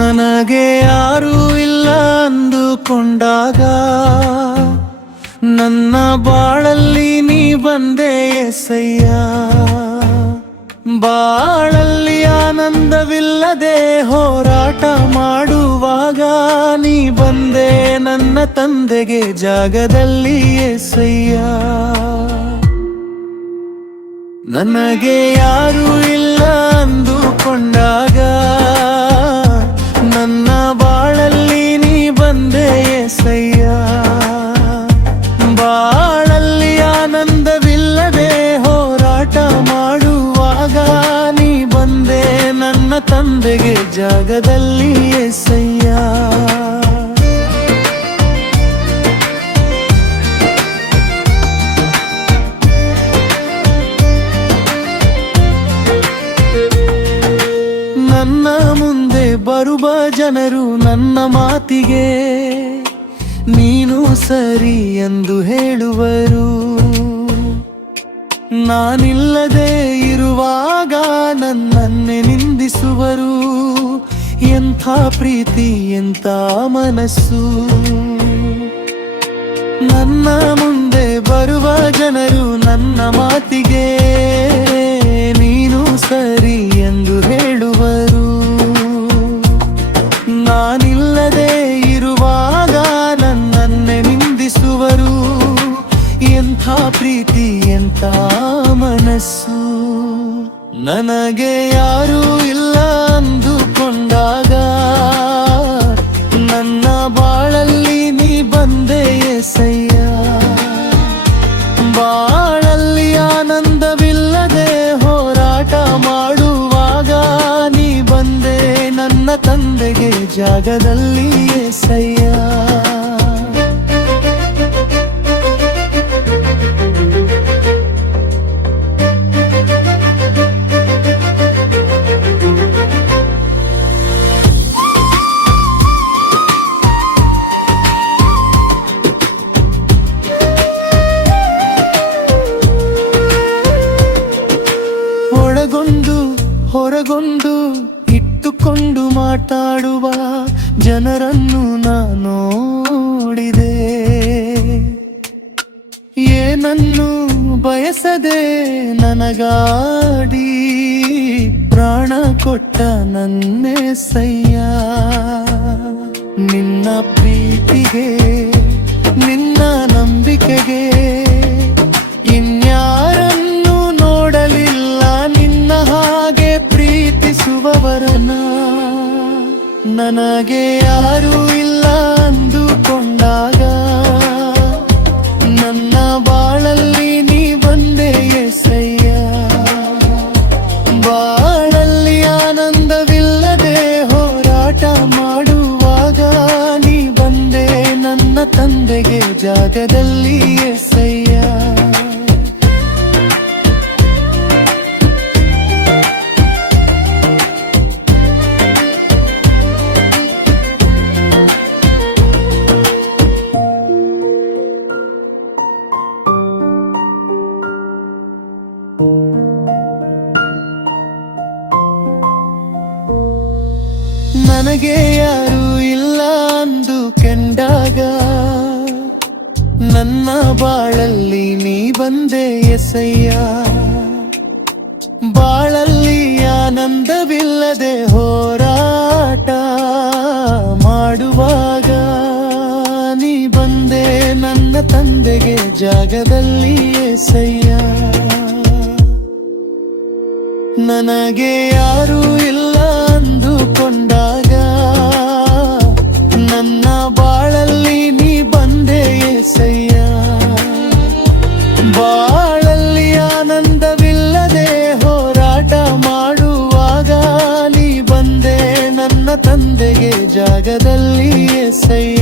ನನಗೆ ಯಾರೂ ಇಲ್ಲ ಅಂದುಕೊಂಡಾಗ ನನ್ನ ಬಾಳಲ್ಲಿ ನೀ ಬಂದೆ ಎಸಯ್ಯ. ಬಾಳಲ್ಲಿ ಆನಂದವಿಲ್ಲದೆ ಹೋರಾಟ ಮಾಡುವಾಗ ನೀ ಬಂದೆ ನನ್ನ ತಂದೆಗೆ ಜಾಗದಲ್ಲಿ ಎಸಯ್ಯ. ನನಗೆ ಯಾರೂ ಇಲ್ಲ ಅಂದುಕೊಂಡಾಗ ನನ್ನ ಬಾಳಲ್ಲಿ ನೀ ಬಂದೆ ಎಸಯ್ಯ. ಬಾಳಲ್ಲಿ ಆನಂದವಿಲ್ಲದೆ ಹೋರಾಟ ಮಾಡುವಾಗ ನೀ ಬಂದೆ ನನ್ನ ತಂದೆಗೆ ಜಾಗದಲ್ಲಿ ಎಸಯ್ಯ. ನನ್ನ ಮುಂದೆ ಬರುವ ಜನರು ನನ್ನ ಮಾತಿಗೆ ನೀನು ಸರಿ ಎಂದು ಹೇಳುವರು. ನಾನಿಲ್ಲದೆ ಇರುವಾಗ ನನ್ನನ್ನೇ ನಿಂದಿಸುವರು. ಎಂಥ ಪ್ರೀತಿ ಎಂಥ ಮನಸ್ಸು. ನನ್ನ ಮುಂದೆ ಬರುವ ಜನರು ನನ್ನ ಮಾತಿಗೆ ನೀನು ಸರಿ ಎಂದು ಹೇಳುವರು. ನಾನಿಲ್ಲದೆ ಇರುವಾಗ ನನ್ನನ್ನೇ ನಿಂದಿಸುವರು. ಎಂಥ ಪ್ರೀತಿ ಎಂಥ ಮನಸ್ಸು. ನನಗೆ ಯಾರೂ ಇಲ್ಲ ಅಂದುಕೊಂಡಾಗ ನನ್ನ ಬಾಳಲ್ಲಿ ನೀ ಬಂದೆ ಎಸಯ್ಯ. ಬಾಳಲ್ಲಿ ಆನಂದವಿಲ್ಲದೆ ಹೋರಾಟ ಮಾಡುವಾಗ ನೀ ಬಂದೆ ನನ್ನ ತಂದೆಗೆ ಜಾಗದಲ್ಲಿ ಎಸಯ್ಯ. ಹೊರಗೊಂಡು ಇಟ್ಟುಕೊಂಡು ಮಾತಾಡುವ ಜನರನ್ನು ನಾನು ನೋಡಿದೆ. ಏನನ್ನು ಬಯಸದೆ ನನಗಾಡಿ ಪ್ರಾಣ ಕೊಟ್ಟ ನನ್ನೆಸಯ್ಯ. ನಿನ್ನ ಪ್ರೀತಿಗೆ ನಿನ್ನ ನಂಬಿಕೆಗೆ ಇನ್ಯಾರನ್ನು ನೋಡಲಿಲ್ಲ ನಿನ್ನ ಹಾಗೆ ಪ್ರೀತಿಸುವವರನ. ನನಗೆ ಯಾರೂ ಇಲ್ಲ ಅಂದುಕೊಂಡಾಗ ನನ್ನ ಬಾಳಲ್ಲಿ ನೀ ಬಂದೆ ಎಸಯ್ಯ. ಬಾಳಲ್ಲಿ ಆನಂದವಿಲ್ಲದೆ ಹೋರಾಟ ಮಾಡುವಾಗ ನೀ ಬಂದೆ ನನ್ನ ತಂದೆಗೆ ಜಾಗದಲ್ಲಿ ಎಸಯ್ಯ. ನನಗೆ ಯಾರೂ ಇಲ್ಲ ಅಂದುಕೊಂಡಾಗ ನನ್ನ ಬಾಳಲ್ಲಿ ನೀ ಬಂದೆ ಎಸಯ್ಯ. ಬಾಳಲ್ಲಿ ಆನಂದವಿಲ್ಲದೆ ಹೋರಾಟ ಮಾಡುವಾಗ ನೀ ಬಂದೆ ನನ್ನ ತಂದೆಗೆ ಜಾಗದಲ್ಲಿ ಎಸಯ್ಯ. ನನಗೆ ಯಾರೂ ಇಲ್ಲ ಅಂದುಕೊಂಡಾಗ ನನ್ನ ಬಾಳಲ್ಲಿ ನೀ ಬಂದೆ ಎಸಯ್ಯ. ಬಾಳಲ್ಲಿ ಆನಂದವಿಲ್ಲದೆ ಹೋರಾಟ ಮಾಡುವಾಗ ನೀ ಬಂದೆ ನನ್ನ ತಂದೆಗೆ ಜಾಗದಲ್ಲಿ ಎಸಯ್ಯ.